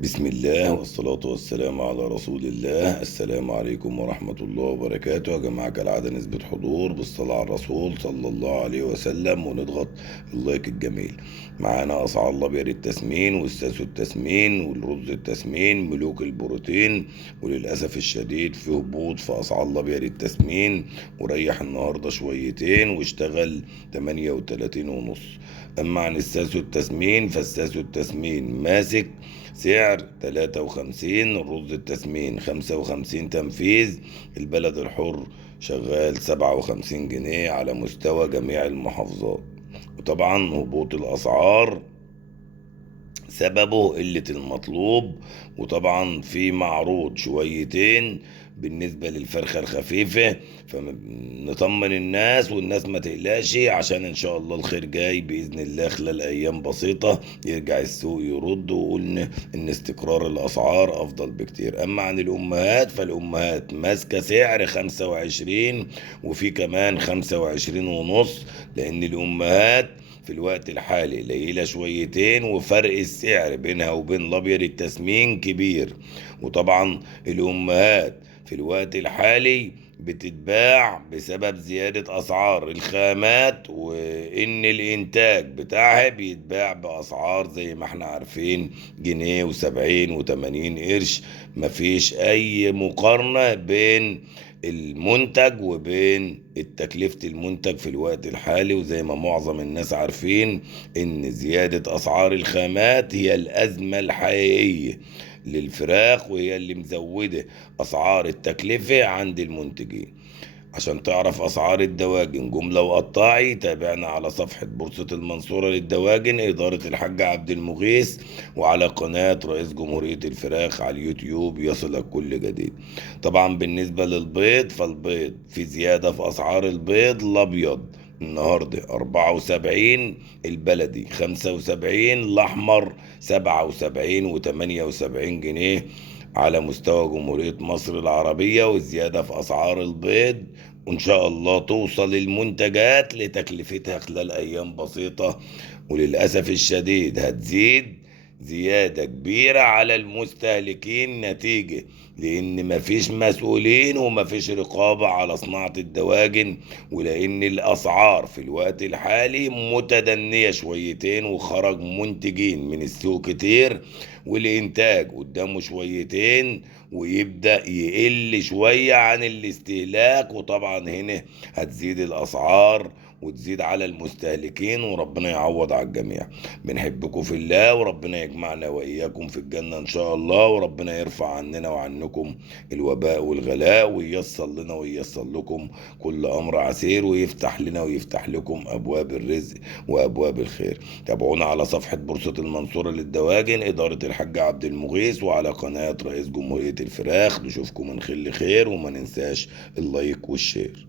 بسم الله والصلاة والسلام على رسول الله. السلام عليكم ورحمة الله وبركاته. يا جماعة كالعادة نسبة حضور بالصلاة على الرسول صلى الله عليه وسلم، ونضغط اللايك الجميل. معانا أسعار الأبيض التسمين والساسو التسمين والرز التسمين ملوك البروتين. وللأسف الشديد في هبوط في أسعار الأبيض التسمين، وريح النهاردة شويتين واشتغل 38 ونص. أما عن الساسو التسمين فالساسو التسمين ماسك سعر 53، الرز التسمين 55 تنفيذ. البلد الحر شغال 57 جنيه على مستوى جميع المحافظات. وطبعا هبوط الأسعار سببه قلة المطلوب، وطبعا في معروض شويتين بالنسبة للفرخة الخفيفة، فنطمن الناس والناس ما تقلقش، عشان ان شاء الله الخير جاي بإذن الله. خلال ايام بسيطة يرجع السوق يرد، وقلنا ان استقرار الاسعار افضل بكتير. اما عن الامهات فالامهات ماسكة سعر 25، وفي كمان 25 ونص، لان الامهات في الوقت الحالي قليلة شويتين، وفرق السعر بينها وبين الابيض التسمين كبير. وطبعا الامهات في الوقت الحالي بتتباع بسبب زيادة أسعار الخامات، وإن الإنتاج بتاعها بيتباع بأسعار زي ما احنا عارفين، جنيه و70 و80 قرش. مفيش أي مقارنة بين المنتج وبين تكلفة المنتج في الوقت الحالي. وزي ما معظم الناس عارفين ان زيادة اسعار الخامات هي الازمة الحقيقية للفراخ، وهي اللي مزودة اسعار التكلفة عند المنتجين. عشان تعرف اسعار الدواجن جملة وقطاعي، تابعنا على صفحة بورصة المنصورة للدواجن إدارة الحاج عبد المغيث، وعلى قناة رئيس جمهورية الفراخ على اليوتيوب يصلك كل جديد. طبعا بالنسبة للبيض فالبيض في زيادة في اسعار البيض الابيض. النهاردة 74 البلدي، 75 الأحمر، 77 و78 جنيه على مستوى جمهورية مصر العربية. والزيادة في أسعار البيض وإن شاء الله توصل المنتجات لتكلفتها خلال أيام بسيطة، وللأسف الشديد هتزيد زيادة كبيرة على المستهلكين، نتيجة لأن مفيش مسؤولين ومفيش رقابة على صناعة الدواجن، ولأن الأسعار في الوقت الحالي متدنية شويتين، وخرج منتجين من السوق كتير، والإنتاج قدامه شويتين ويبدأ يقل شوية عن الاستهلاك. وطبعا هنا هتزيد الأسعار وتزيد على المستهلكين، وربنا يعوض على الجميع. بنحبكم في الله، وربنا يجمعنا وإياكم في الجنة إن شاء الله، وربنا يرفع عننا وعنكم الوباء والغلاء، وييسر لنا وييسر لكم كل أمر عسير، ويفتح لنا ويفتح لكم أبواب الرزق وأبواب الخير. تابعونا على صفحة بورصة المنصورة للدواجن إدارة الحاج عبد المغيث، وعلى قناة رئيس جمهورية الفراخ. نشوفكم من خير لخير، وما ننساش اللايك والشير.